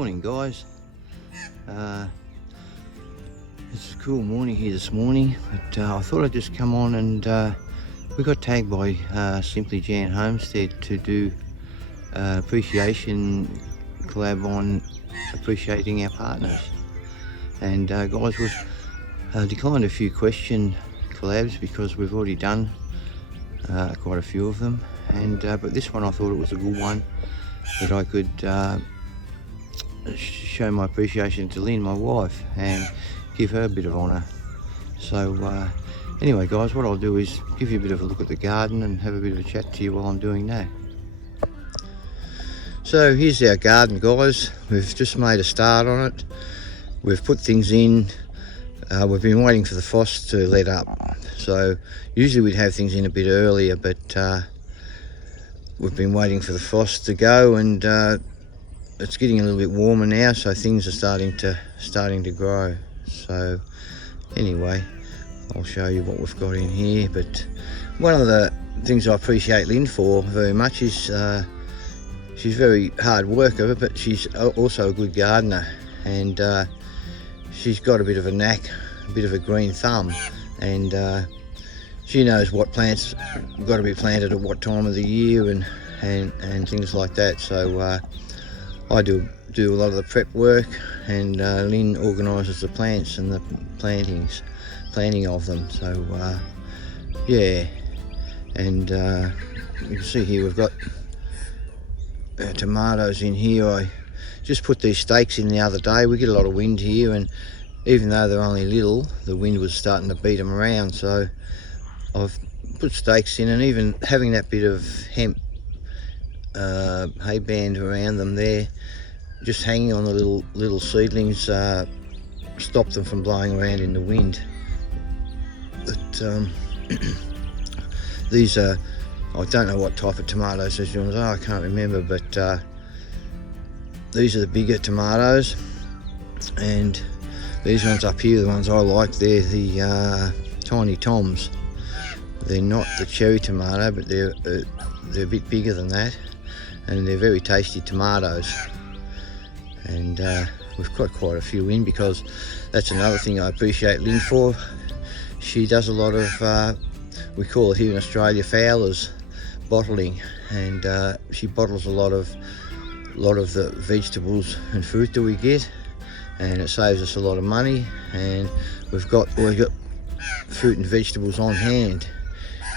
Morning guys, it's a cool morning here this morning, but I thought I'd just come on and we got tagged by Simply Jan Homestead to do appreciation collab on appreciating our partners. And guys, we've declined a few question collabs because we've already done quite a few of them, and but this one I thought it was a good one that I could show my appreciation to Lynn, my wife, and give her a bit of honour. So anyway guys, what I'll do is give you a bit of a look at the garden and have a bit of a chat to you while I'm doing that. So here's our garden guys. We've just made a start on it. We've put things in. We've been waiting for the frost to let up, so usually we'd have things in a bit earlier, but we've been waiting for the frost to go, and it's getting a little bit warmer now, so things are starting to grow. So anyway, I'll show you what we've got in here. But one of the things I appreciate Lynn for very much is she's a very hard worker, but she's also a good gardener, and she's got a bit of a knack, a bit of a green thumb, and she knows what plants have got to be planted at what time of the year and things like that. So I do a lot of the prep work, and Lynn organises the plants and the planting of them. So yeah, and you can see here we've got tomatoes in here. I just put these stakes in the other day. We get a lot of wind here, and even though they're only little, the wind was starting to beat them around, so I've put stakes in, and even having that bit of hemp hay band around them there, just hanging on the little seedlings, stop them from blowing around in the wind. But these are, I don't know what type of tomatoes these ones are, I can't remember, but these are the bigger tomatoes, and these ones up here, the ones I like, they're the Tiny Toms. They're not the cherry tomato, but they're a bit bigger than that, and they're very tasty tomatoes. And we've got quite a few in, because that's another thing I appreciate Lynn for. She does a lot of, we call it here in Australia, Fowler's bottling, and she bottles a lot of the vegetables and fruit that we get, and it saves us a lot of money. And we've got fruit and vegetables on hand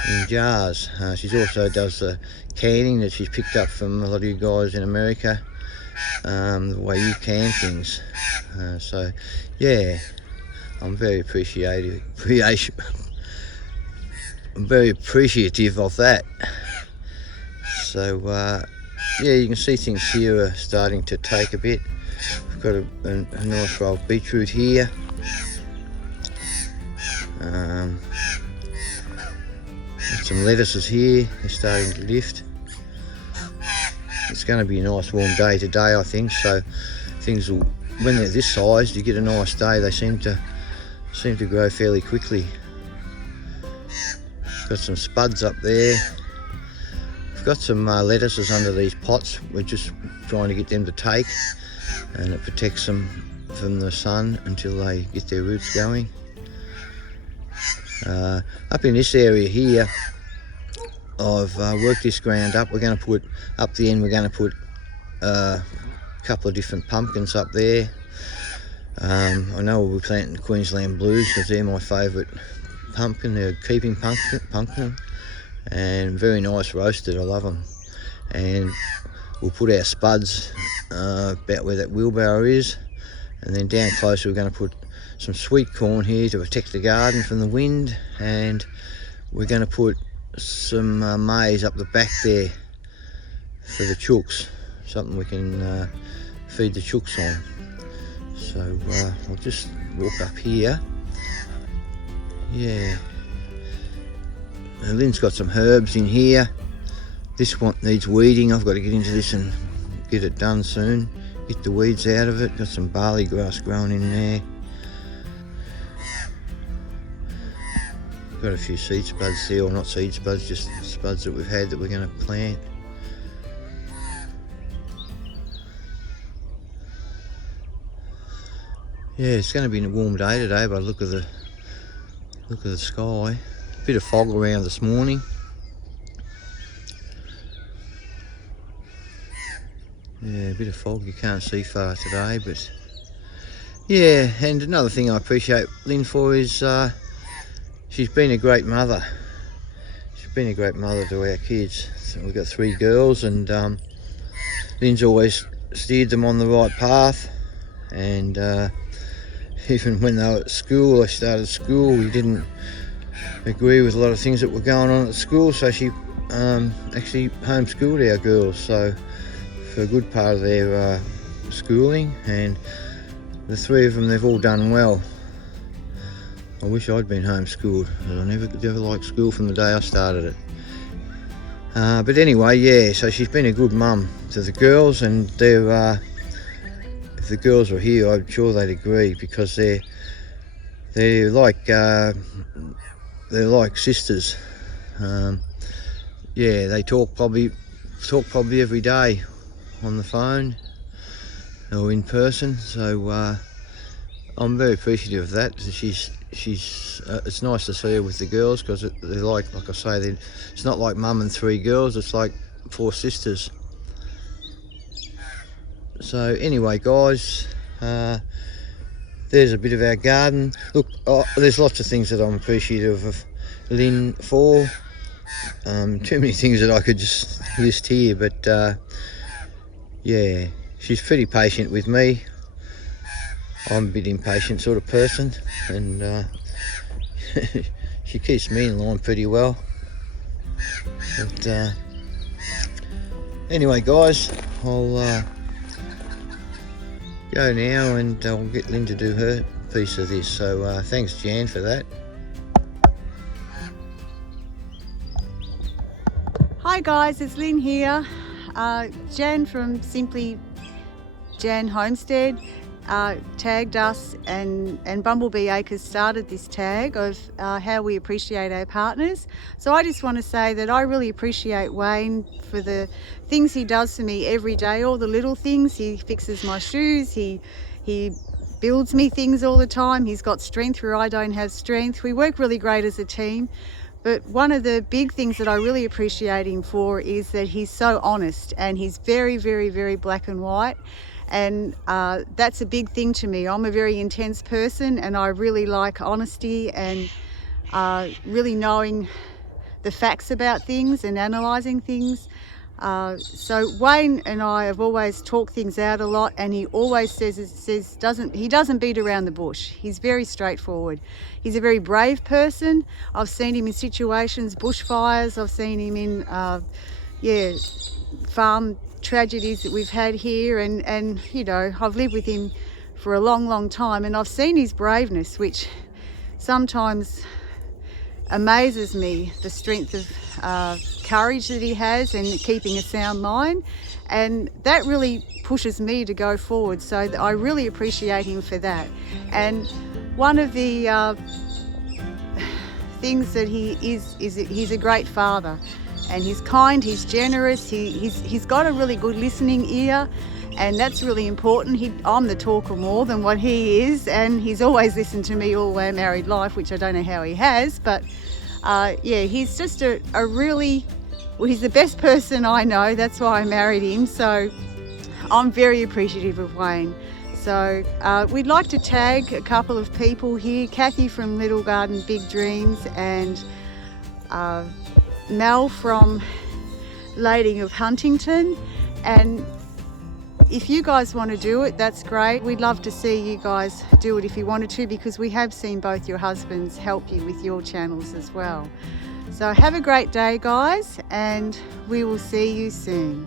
in jars. She also does the canning that she's picked up from a lot of you guys in America, the way you can things. So yeah, I'm very appreciative of that. So yeah, you can see things here are starting to take a bit. We've got a nice roll of beetroot here. Some lettuces here, they're starting to lift. It's going to be a nice warm day today, I think, so things will, when they're this size, you get a nice day. They seem to grow fairly quickly. Got some spuds up there. We've got some lettuces under these pots. We're just trying to get them to take, and it protects them from the sun until they get their roots going. Up in this area here, I've worked this ground up. We're going to put, up the end, we're going to put a couple of different pumpkins up there. I know we'll be planting Queensland Blues, because they're my favourite pumpkin. They're a keeping pumpkin, and very nice roasted. I love them. And we'll put our spuds about where that wheelbarrow is, and then down closer we're going to put some sweet corn here to protect the garden from the wind, and we're going to put some maize up the back there for the chooks, something we can feed the chooks on. So I'll just walk up here. Yeah, and Lynn's got some herbs in here. This one needs weeding. I've got to get into this and get it done soon, get the weeds out of it. Got some barley grass growing in there. Got a few seed spuds there, or not seed spuds, just spuds that we've had that we're going to plant. Yeah, it's going to be a warm day today, but look at the sky. Bit of fog around this morning. Yeah, a bit of fog. You can't see far today, but yeah. And another thing I appreciate Lynn for is she's been a great mother. She's been a great mother to our kids. So we've got 3 girls, and Lynn's always steered them on the right path. And even when they were at school, they started school, we didn't agree with a lot of things that were going on at school, so she actually homeschooled our girls, so for a good part of their schooling, and the 3 of them, they've all done well. I wish I'd been homeschooled, but I never liked school from the day I started it. But anyway, yeah, so she's been a good mum to the girls, and they're if the girls were here, I'm sure they'd agree, because they're like sisters. Yeah, they talk probably every day on the phone or in person. So I'm very appreciative of that. She's it's nice to see her with the girls, because they're like I say, it's not like mum and 3 girls. It's like 4 sisters. So anyway, guys, there's a bit of our garden. Look, there's lots of things that I'm appreciative of Lynn for. Too many things that I could just list here, but yeah, she's pretty patient with me. I'm a bit impatient sort of person, and she keeps me in line pretty well. But anyway, guys, I'll go now, and I'll get Lynn to do her piece of this. So thanks, Jan, for that. Hi guys, it's Lynn here. Jan from Simply Jan Homestead tagged us, and Bumblebee Acres started this tag of how we appreciate our partners. So I just want to say that I really appreciate Wayne for the things he does for me every day, all the little things. He fixes my shoes, he builds me things all the time. He's got strength where I don't have strength. We work really great as a team. But one of the big things that I really appreciate him for is that he's so honest, and he's very, very, very black and white. And that's a big thing to me. I'm a very intense person, and I really like honesty and really knowing the facts about things and analysing things. So Wayne and I have always talked things out a lot, and he always he doesn't beat around the bush. He's very straightforward. He's a very brave person. I've seen him in situations, bushfires. I've seen him in farm tragedies that we've had here, and you know, I've lived with him for a long, long time, and I've seen his braveness, which sometimes amazes me, the strength of courage that he has, and keeping a sound mind, and that really pushes me to go forward. So I really appreciate him for that. And one of the things that he is he's a great father, and he's kind, he's generous, he's got a really good listening ear, and that's really important. I'm the talker more than what he is, and he's always listened to me all our married life, which I don't know how he has, but yeah, he's just a really, well, he's the best person I know. That's why I married him. So I'm very appreciative of Wayne. So we'd like to tag a couple of people here, Kathy from Little Garden Big Dreams, and Mel from Lading of Huntington. And if you guys want to do it, that's great. We'd love to see you guys do it if you wanted to, because we have seen both your husbands help you with your channels as well. So have a great day, guys, and we will see you soon.